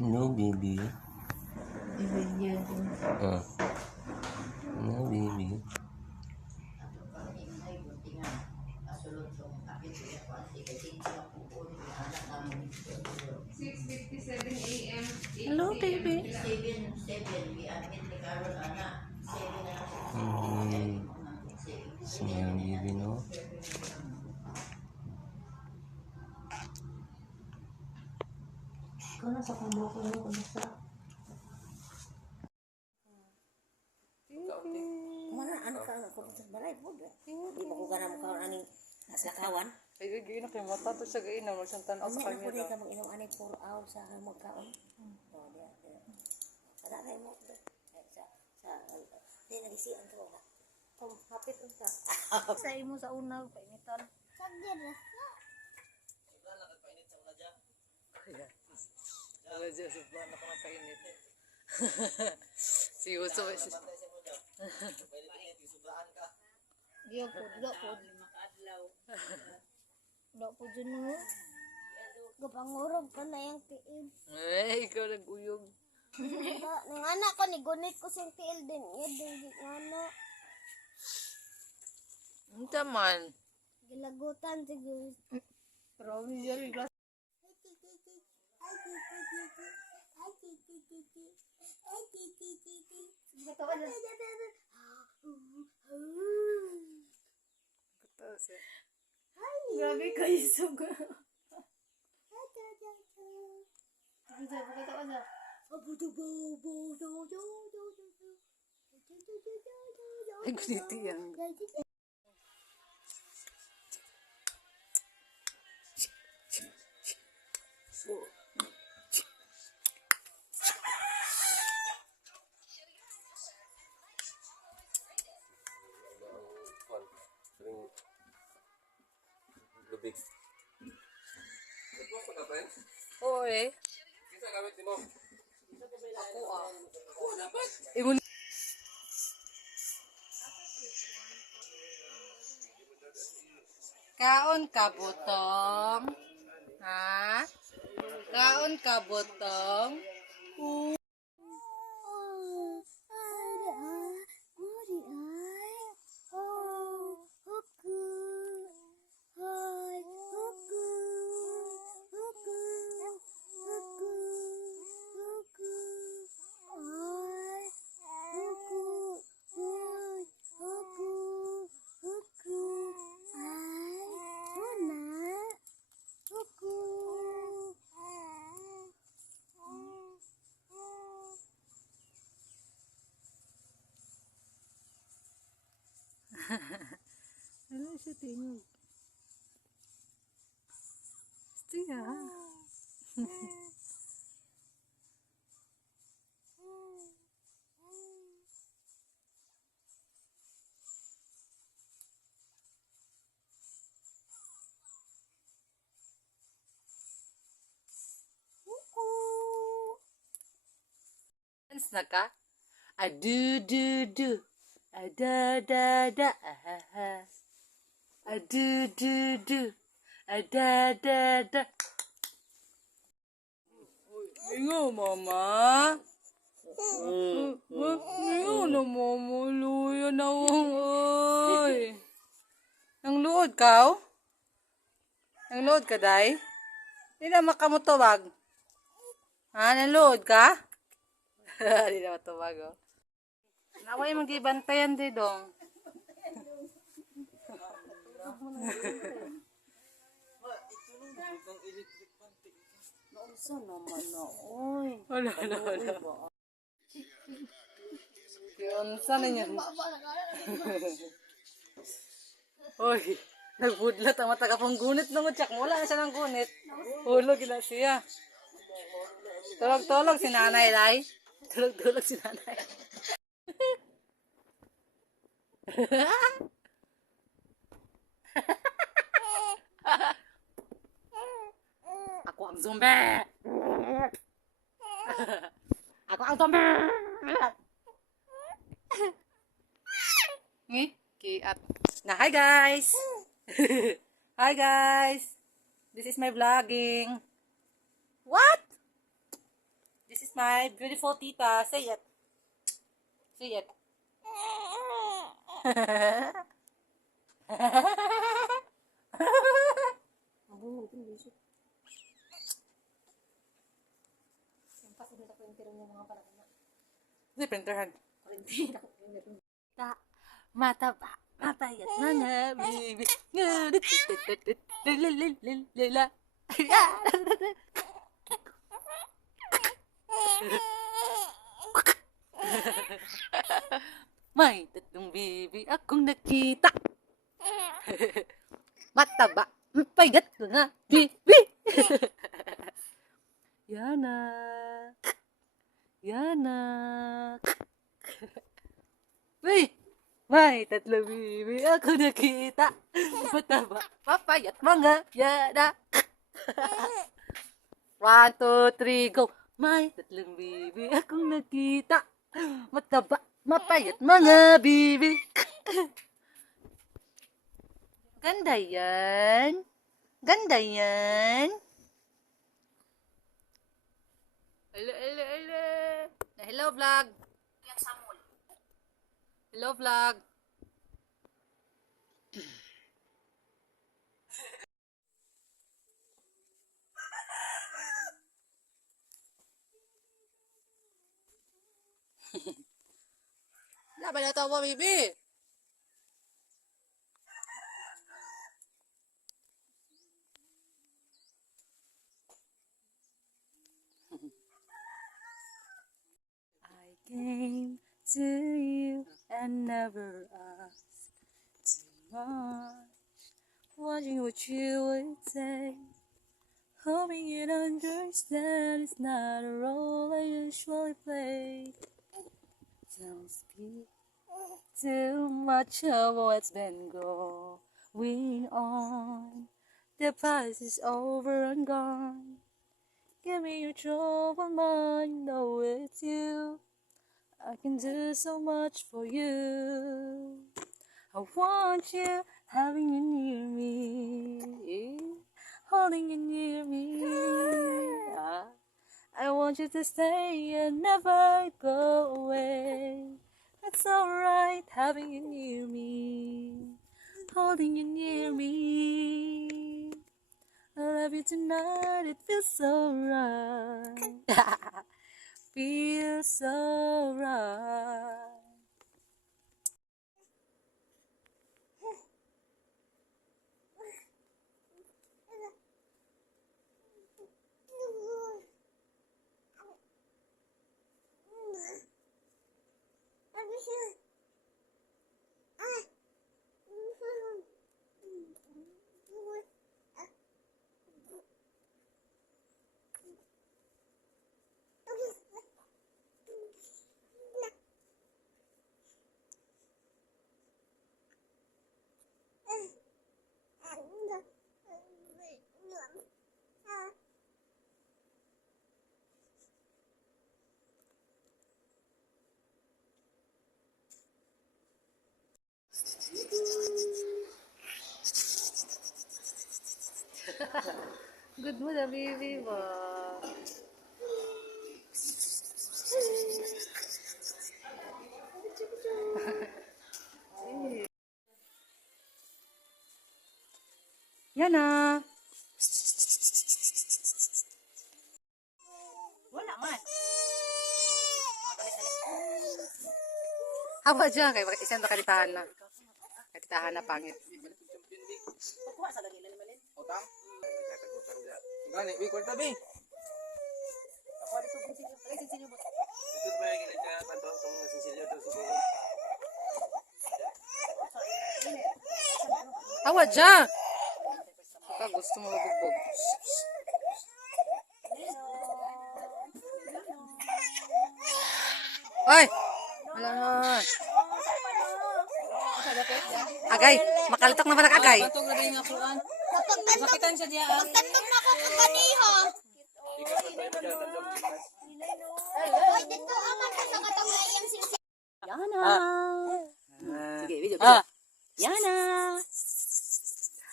No, baby. Uh, no, baby. Hello, baby. Smile, baby, no? Ikaw na sa kumbuko mo, kumusta? Mana ano ka ako sa balay po. Di ba ko ganam ka aning naslakawan? Ay, gina kay mata to siya gaina mo siyang tanaw sa Ako kanya. ka mag-inom ani 4 hours sa magkaon. Oh, dia. Ada na mo. Di nagisian ko na. Hapit unsa. Sa imo sa una, painitan. Wala dyan sa plano ko nakainit. Si Uso. Diyo po, diyo po. Diyo po dyan mo. Gapangurog pa na yung tiil. Eh, ikaw nag-uyog. Nang anak ko, nigunit ko siyang tiil din. Yan din, anak. Ang taman. Gilagutan siguro. Promise yan. Grabe kayo suga. Ay, guniti yan. Lubig. Ito ko na, friend? Oo eh. Kita gamit mo. Oo, dapat. Ingon. Kaon ka butong. Ha? Kaon ka butong. Ano siya tingog? Siya. Dance na ka? Adu du du. Ada da da. Adu du du. Ada da da. Ingo mama. Ingo na mama. Luya na wang oy. Nang luod ka? Nang luod ka, day? Di na makamutubag. Ha? Nang luod ka? Di na matubag, oh. Naway mag-ibantayan di dong. Nausa naman na. Oy. Wala. Kiyonsa na niyan. Oy, nagbudlat ang mata kapang gunit ng utsak. Wala na siya ng gunit. Hulog na siya. Tulog-tulog si nanay, day. Tulog-tulog si nanay. Ako ang zombie. Ako ang zombie. Ngi, kiat. Na, hi guys. Hi guys. This is my vlogging. What? This is my beautiful tita. Say it. Say it. Hindi, printerhan. Mataba, mapayat mga baby. Lila. May tatlong baby akong nakita. Mataba, mapayat mga baby. Yana. Yana. Uy! May tatlong bibi ako nakita. Mataba, papayat mga yana. 1, 2, 3, go! May tatlong bibi akong nakita. Mataba, mapayat mga bibi. Ganda yan. Ganda yan. Hello, hello, hello. Hello, vlog. Hello, vlog. Laban na tawa, baby. I came to you and never asked too much, wondering what you would say, hoping you'd understand it's not a role I usually play. Don't speak too much of what's been going on. The past is over and gone. Give me your troubled mind, know it's you. I can do so much for you. I want you, having you near me, holding you near me. I want you to stay and never go away. It's alright, having you near me, holding you near me. I love you tonight, it feels so right. Feels so right. Good mood, baby ba? Yan na. Wala man. Hawa dyan, kay isang kalitahan na. Kalitahan na pangit. Kuha sa lagi lang malin. Utang? Gani, wait, kwarta, be. Kuha dito kung sino. Ay, sino mo. Ito ba yung ginagkakanto itong nasisilyo ito sa suko? Hawa dyan! Baka gusto mo mabugbog. Ay! Wala na. Agay! Makalitok na pala agay. Kapag tandog na ako kaganiha. Ay, dito aman ka sa katong layang sisi. Yana. Sige, video. Ah! Yana.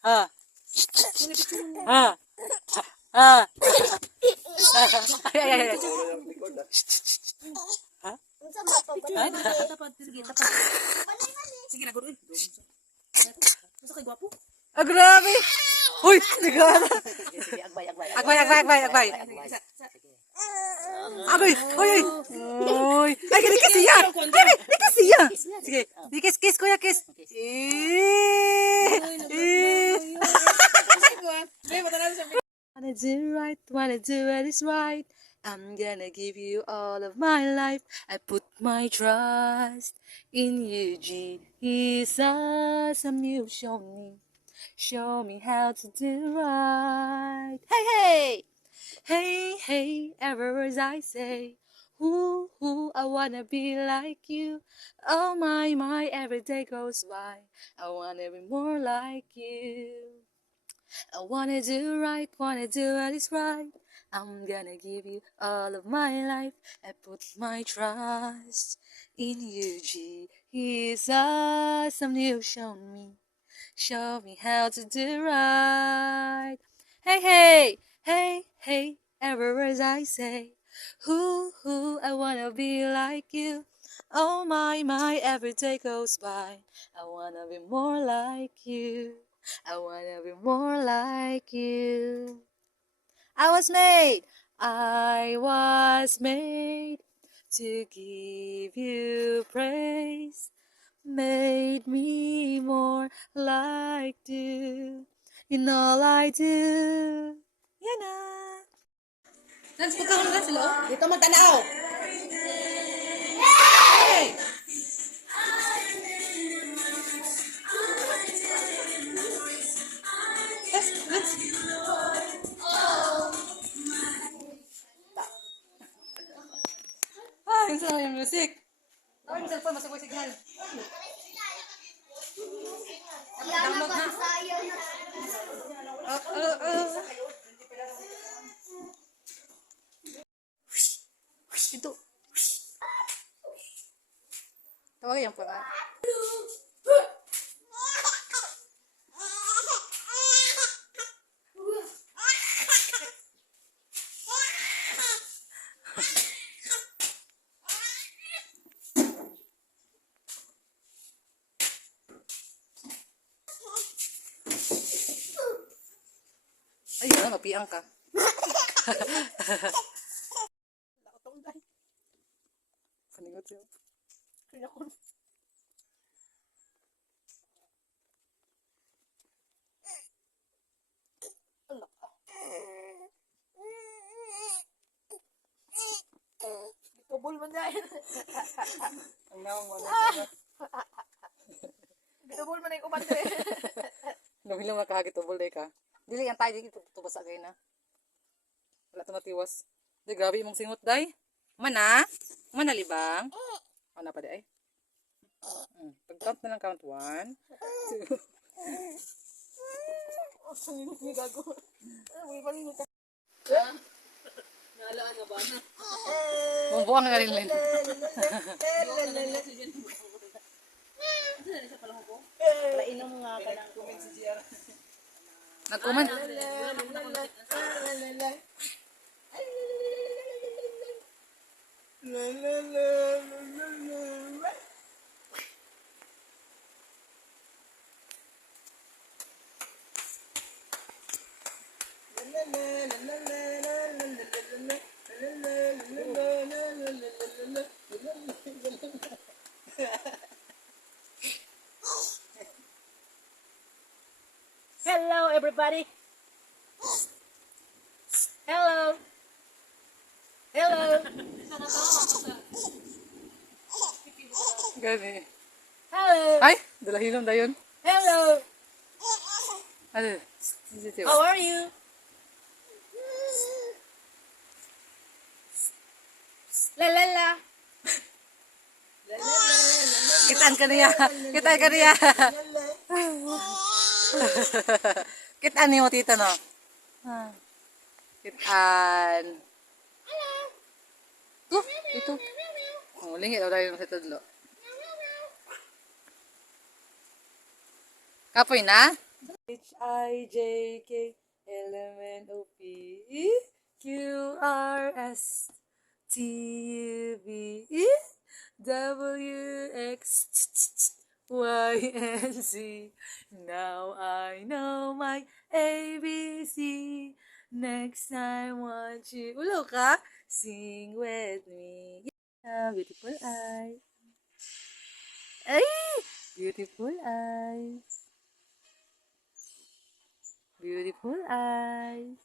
Ah! Ah! Ah. Ay, ay, ay. Unsa ba to? Tapat, sige, tapat. Sige na, gudoy. Masa kay gwapo? Ah, grabe. Uy, nagana. Sige, agbay. Agbay. Agoy, uy. Uy. Ay, gani kasi yan. Ay, di kasi yan. Sige, di kiss, kuya, kiss. Wanna do right, wanna do what is right. I'm gonna give you all of my life. I put my trust in you, Jesus. You've show me how to do right. Hey, every word I say. Ooh, I wanna be like you. Oh my, every day goes by. I wanna be more like you. I wanna do right, wanna do what is right. I'm gonna give you all of my life. I put my trust in you, Jesus. You've show me how to do right. Hey, every word I say. Ooh, I wanna be like you. Oh my, every day goes by. I wanna be more like you. I wanna be more like you. I was made to give you praise. Made me more like you in all I do. Yan na. Dance po ka kung dance sila. Dito man tanaw. Hey! Let's. Ah, yung sa yung music. Tawag yung cellphone, masabay signal. Yan na ba sayo na? Ito. Tawag yan po. Ay, yan, mapiang ka. Kanigot siya. Tubol man dahil. Ang nawang mo. Tubol man ay kumante. Nung makahagit tubol day ka. Dili yan tayo, dili tubas agay na. Wala ito matiwas. Di, grabe mong singot day. Mana? Mana libang? O na pa di ay. Pag-count na lang count. 1, 2. May gago. May palingot ka. Naalaan na ba na? Bumbuang nga rin, Len. Lainom nga ka lang. Nagkuman. Hello everybody. Hello. Gani. Hello. Ay, dalahinom na yun. Hello. Ano? Sensitive. How are you? La la la. Kitaan ka niya. Kitaan ka niya. Kitaan niyo mo tita, no? Kitaan. Ito. Oh, lingit daw tayo sa tudlo. Kapoy na? H-I-J-K LMNOP QRSTUV WXYZ. Now I know my ABC. Next time want you. Ulo ka? Sing with me. Yeah, beautiful eyes. Ay! Beautiful eyes. Beautiful eyes.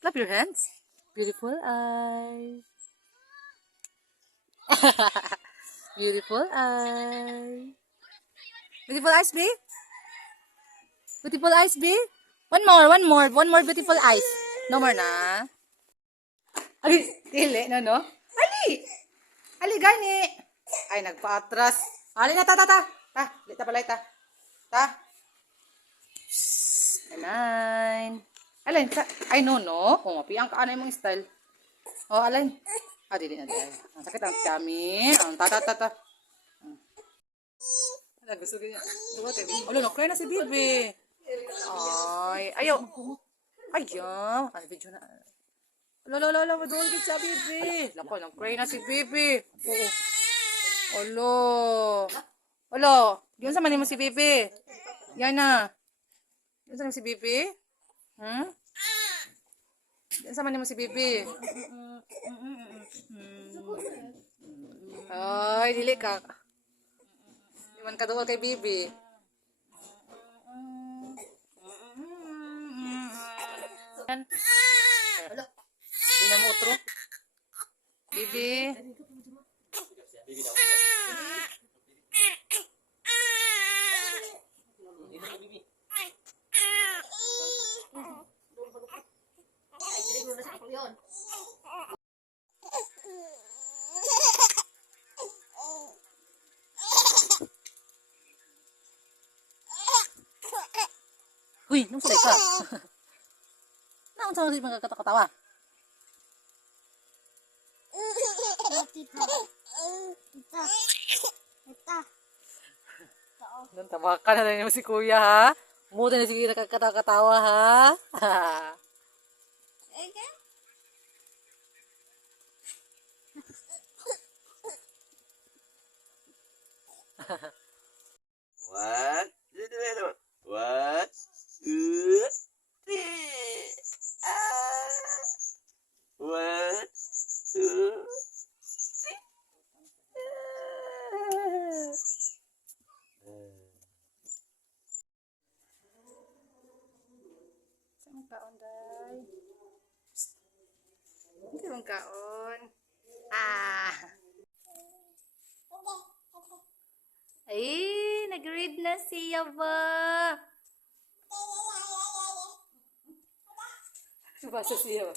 Clap your hands. Beautiful eyes. Beautiful eyes. Beautiful eyes, B. Beautiful eyes, B. One more beautiful eyes. No more na. Ali, dili na, no? Ali! Ali, gani. Ay, nagpa-atras. Ali na, ta. Lita pala, ta. Alain. Alain, ay, no. Kung mapiang ka, ano yung mong style? Oh, Alain. Dili na, dili. Ang sakit ang dami. Ta. Ala, gusto ko niya. Alo, no, cry na si Bibi. Ay, ayaw. Ayaw. Ay, video na. Lolo, maduol din sa Bibi. Lako, nag-cry na si Bibi. Oo. Olo, yun sa manin mo si Bibi. Yan na. Yun sa manin mo si Bibi. Yun sa manin mo si Bibi. Ay, dili ka. Di man kaduol kay Bibi. Yan. Hindi na mo utro. Bibi. Uy, nung sulay ka. Naon sa mga katawa. Ita. Nung tawakan na lang naman si Kuya, ha? Muda na sige nakakatawa, ha? What? What? 2, 3. One, two, Saan kaon, Day? Hindi mong kaon. Ay, nag-read na siya ba? Basa siya ba?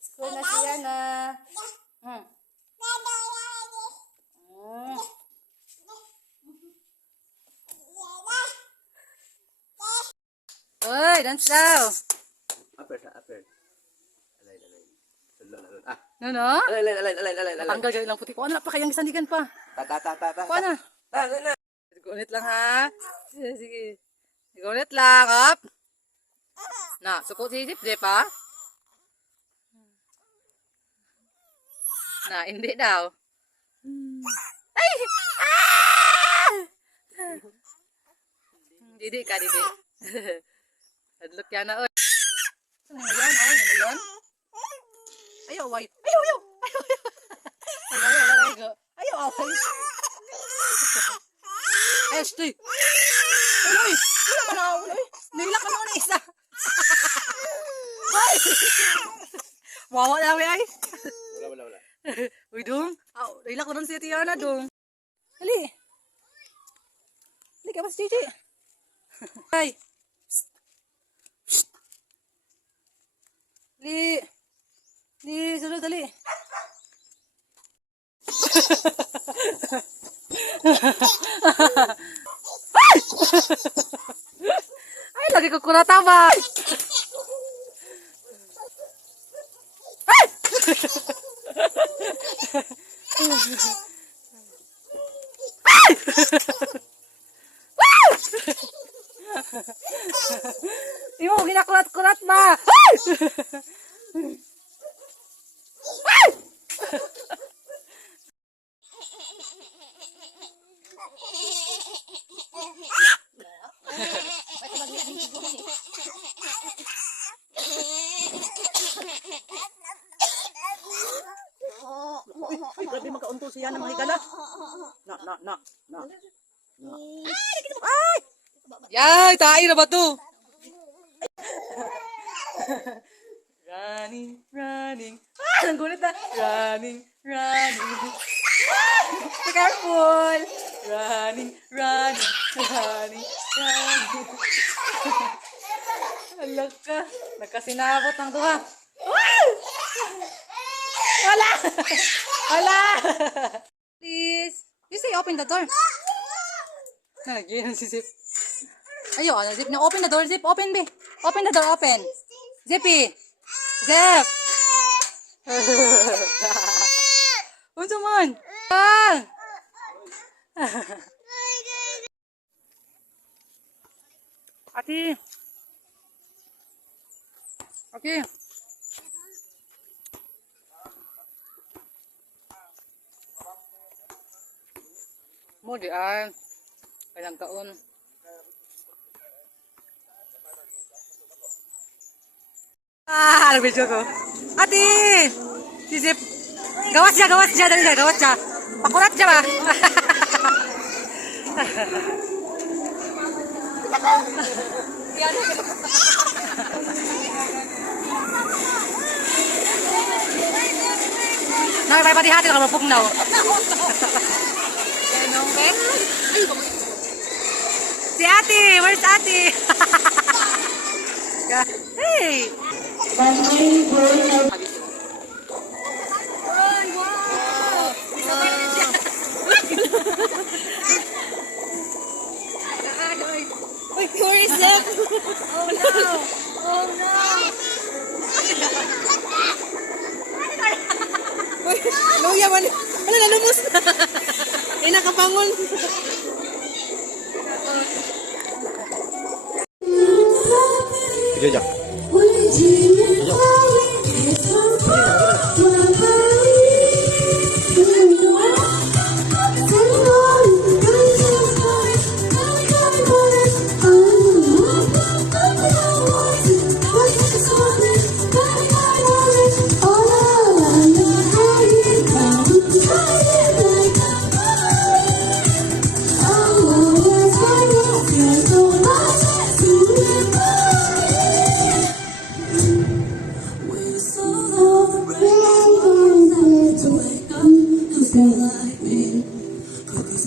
School na siya na. Oy, dance daw. upper. Alay. No. Alay. Tanggal gawin lang puti ko. Ano pa kayang sandigan pa? Ta. Kuha na. Na. Gunit lang ha. Sige. Gunit lang. Up. Na, suko si Dip ha. Na, hindi daw. Ay! Didi ka, didi. Hadlok yan na, oy. Ayan. Ayaw, away. Ayaw, away. Ay, stay. Uloy. Wala ka na, uloy. Nilak ka na isa. Ay! Wawa na, ay. Wala. Uy, dong. Nilak ko nun si Tiana, dong. Hali. Hali ka ba si Gigi? Ay. Li, sunod dali. Ay, lagi ko kuratama. Ay! Ay! Yan ang mga higala. Na. Ay! Yay! Tayo na ba to? Running. Ah! Ang gulit na. Running. Be careful. Running. Alag ka. Nagkasinabot ng duha. Wala! Please. You say open the door. Nagyan si Zip. Ayo, Zip na open the door. Zip, open be. Open the door, open. Zippy. Zip. Unsa man? Ati. Okay. Mo di ay kailang taon. Nag-video ko. Ate! Sisip. Gawas siya. Dali siya, gawas siya. Pakurat siya ba? Nakapati hati ka mapugnaw. Si Ate! Where's Ate? Hey! Where is that? Oh no! Luya man. Ano na lumos na? Ay nakapangon. Video aja. Like me, 'cause